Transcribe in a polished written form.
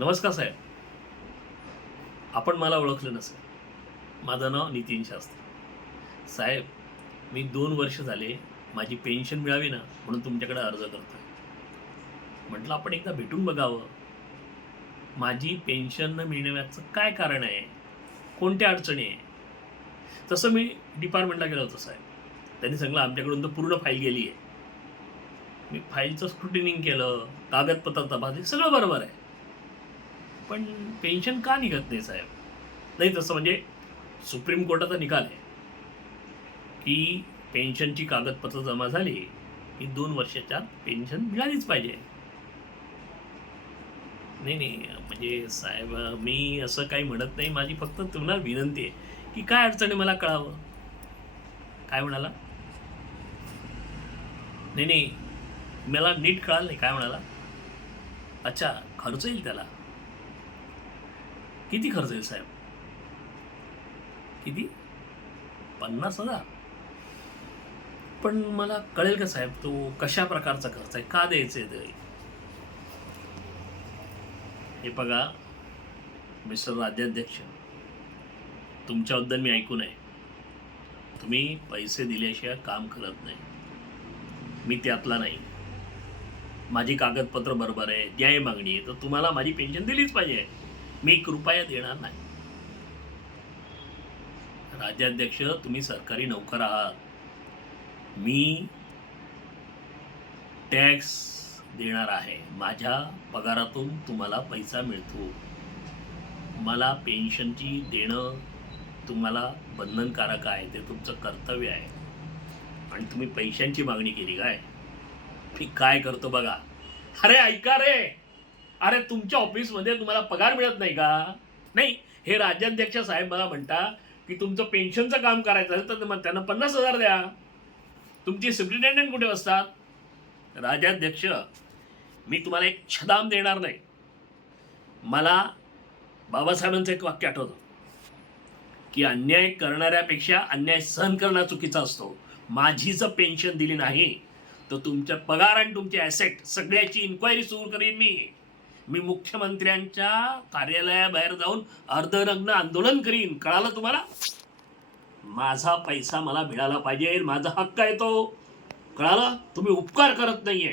नमस्कार साहेब. आपण मला ओळखलं नसेल. माझं नाव नितीन शास्त्री. साहेब, मी 2 वर्ष झाले माझी पेन्शन मिळावी ना म्हणून तुमच्याकडे अर्ज करतोय. म्हटलं आपण एकदा भेटून बघावं. माझी पेन्शन न मिळण्याचं काय कारण आहे? कोणत्या अडचणी आहे? तसं मी डिपार्टमेंटला गेलो होतो साहेब. त्यांनी सांगितलं आमच्याकडून तर पूर्ण फाईल गेली आहे. मी फाईलचं स्क्रुटिनिंग केलं, कागदपत्र तपासली, सगळं बरोबर आहे. पण पेन्शन का निघत नाही साहेब? नाही तसं म्हणजे सुप्रीम कोर्टाचा निकाल आहे की पेन्शनची कागदपत्र जमा झाली की 2 वर्षाच्या आत पेन्शन मिळालीच पाहिजे. नाही नाही म्हणजे साहेब, मी असं काही म्हणत नाही. माझी फक्त तुम्हाला विनंती आहे की काय अडचण आहे मला कळावं. काय म्हणाला? नाही नाही, मला नीट कळालं नाही. काय म्हणाला? अच्छा, खर्च येईल त्याला. किती खर्च येईल साहेब? किती? 50,000? पण मला कळेल का साहेब तो कशा प्रकारचा खर्च आहे, का द्यायचं आहे ते? हे बघा मिस्टर राज्याध्यक्ष, तुमच्याबद्दल मी ऐकून आहे तुम्ही पैसे दिल्याशिवाय काम करत नाही. मी त्यातला नाही. माझी कागदपत्र बरोबर आहे, न्याय मागणी आहे, तर तुम्हाला माझी पेन्शन दिलीच पाहिजे. मी 1 रुपया देणार नाही. राज्याध्यक्ष, तुम्ही सरकारी नोकर आहात. मी टॅक्स देणार आहे. माझ्या पगारातून तुम्हाला पैसा मिळतो. मला पेन्शनची देणं तुम्हाला बंधनकारक आहे, ते तुमचं कर्तव्य आहे. आणि तुम्ही पैशांची मागणी केली काय? मी काय करतो बघा. अरे ऐका रे, अरे तुमच्या ऑफिसमध्ये तुम्हाला पगार मिळत नाही का? नाही, हे राज्याध्यक्ष साहेब मला म्हणता की तुमचं पेन्शनचं काम करायचं असेल तर मग त्यांना 50,000 द्या. तुमची सुप्रिटेंडंट कुठे असतात? राज्याध्यक्ष, मी तुम्हाला एक छदाम देणार नाही. मला बाबासाहेबांचं एक वाक्य आठवतं की अन्याय करणाऱ्यापेक्षा अन्याय सहन करणं चुकीचा असतो. माझी जर पेन्शन दिली नाही तर तुमच्या पगार आणि तुमचे ॲसेट सगळ्याची इन्क्वायरी सुरू करीन मी मुख्यमंत्र्यांच्या कार्यालयाबाहेर जाऊन अर्धनग्न आंदोलन करीन. कळालं तुम्हाला? माझा पैसा मला मिळाला पाहिजे, माझा हक्क आहे तो. कळालं? तुम्ही उपकार करत नाहीये.